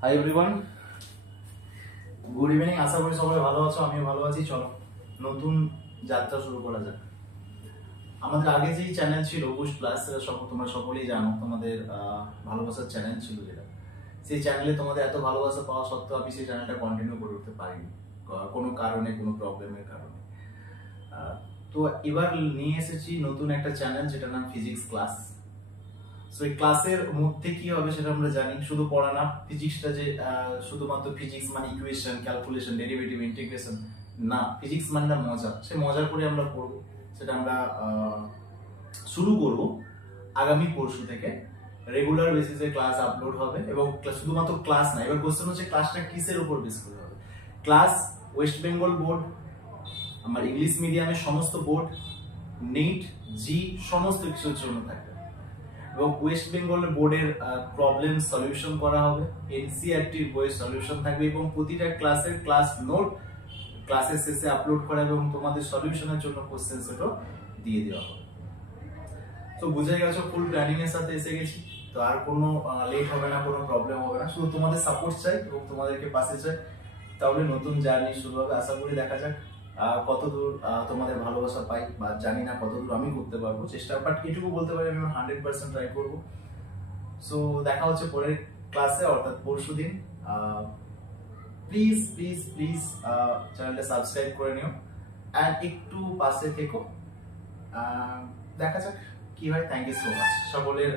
High everyone, good evening. আশা করি সবাই ভালো আছো, আমিও ভালো আছি। চলো নতুন যাত্রা শুরু করা যাক। আমাদের আগে যেই চ্যানেল ছিল বুস্ট প্লাস, তোমরা সকলেই জানো, তোমাদের ভালোবাসার চ্যানেল ছিল যেটা। সেই চ্যানেলে তোমাদের এত ভালোবাসা পাওয়া সত্ত্বেও আমি সেই চ্যানেলটা কন্টিনিউ করে উঠতে পারিনি, কোনো কারণে, কোনো প্রবলেমের কারণে। তো এবার নিয়ে এসেছি নতুন একটা চ্যানেল, যেটার নাম ফিজিক্স ক্লাস। সো এই ক্লাসের মধ্যে কি হবে সেটা আমরা জানি, শুধু পড়া না। ফিজিক্সটা যে শুধুমাত্র ফিজিক্স মানে ইকুয়েশন, ক্যালকুলেশন, ডেরিভেটিভ, ইন্টিগ্রেশন না, ফিজিক্স মানে না মজা। সে মজার করে আমরা পড়ব, সেটা আমরা শুরু করব আগামী পরশু থেকে। রেগুলার বেসিসে ক্লাস আপলোড হবে, এবং শুধুমাত্র ক্লাস না, এবার কোশ্চেন হচ্ছে ক্লাসটা কিসের উপর বেস করে হবে। ক্লাস ওয়েস্ট বেঙ্গল বোর্ড, আমার ইংলিশ মিডিয়ামের সমস্ত বোর্ড, নিট, জি, সমস্ত কিছুর জন্য থাকবে। এবং ওয়েস্ট বেঙ্গল বোর্ডের প্রবলেম সলিউশন করা হবে, এনসিইআরটির বইয়ের সলিউশন থাকবে, এবং প্রতিটা ক্লাসের ক্লাস নোট ক্লাসের শেষে আপলোড করা এবং তোমাদের সলিউশনের জন্য কোশ্চেন সেটও দিয়ে দেওয়া হবে। তো বুঝে গেছো, ফুল প্ল্যানিং এর সাথে এসে গেছি। তো আর কোনো লেট হবে না, কোনো প্রবলেম হবে না, শুধু তোমাদের সাপোর্ট চাই এবং তোমাদেরকে পাশে চাই। তাহলে নতুন জার্নি শুরু হবে। আশা করি দেখা যাক কতদূর তোমাদের ভালোবাসা পাই, বা জানি না কতদূর আমি করতে পারবো চেষ্টা, বাট এটুকু বলতে পারি আমি 100% ট্রাই করবো। সো দেখা হচ্ছে পরের ক্লাসে, অর্থাৎ পরশুদিন। প্লিজ প্লিজ প্লিজ চ্যানেলটা সাবস্ক্রাইব করে নিও, অ্যান্ড একটু পাশে থেকো। দেখা যাক কি হয়। থ্যাংক ইউ সো মাচ সকলের।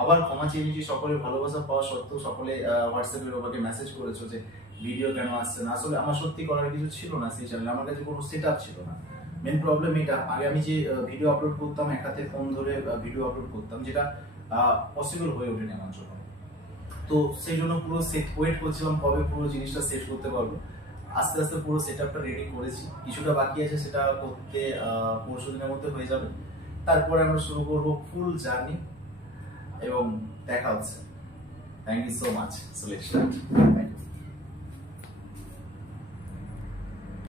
আবার ক্ষমা চেয়ে নিচ্ছি, সকলের ভালোবাসা পাওয়া সত্ত্বেও সকলে হোয়াটসঅ্যাপে আমাকে মেসেজ করেছো যে ভিডিও কেন আসছে না। আসলে আমার সত্যি করার কিছু ছিল না সেই চ্যানেলে, আমার কাছে কোনো সেট আপ ছিল না। মেন প্রবলেম এটা, আগে আমি যে ভিডিও আপলোড করতাম, এক হাতে ফোন ধরে ভিডিও আপলোড করতাম, যেটা পসিবল হয়ে ওঠেনি আমার জন্য। তো সেই জন্য পুরো সেট ওয়েট করছিলাম কবে পুরো জিনিসটা সেট করতে পারবো। আস্তে আস্তে পুরো সেট আপটা রেডি করেছি, কিছুটা বাকি আছে, সেটা করতে পরশু দিনের মধ্যে হয়ে যাবে। তারপরে আমরা শুরু করবো ফুল জার্নি, এবং দেখা হচ্ছে। Thank you so much. So let's start. Thank you.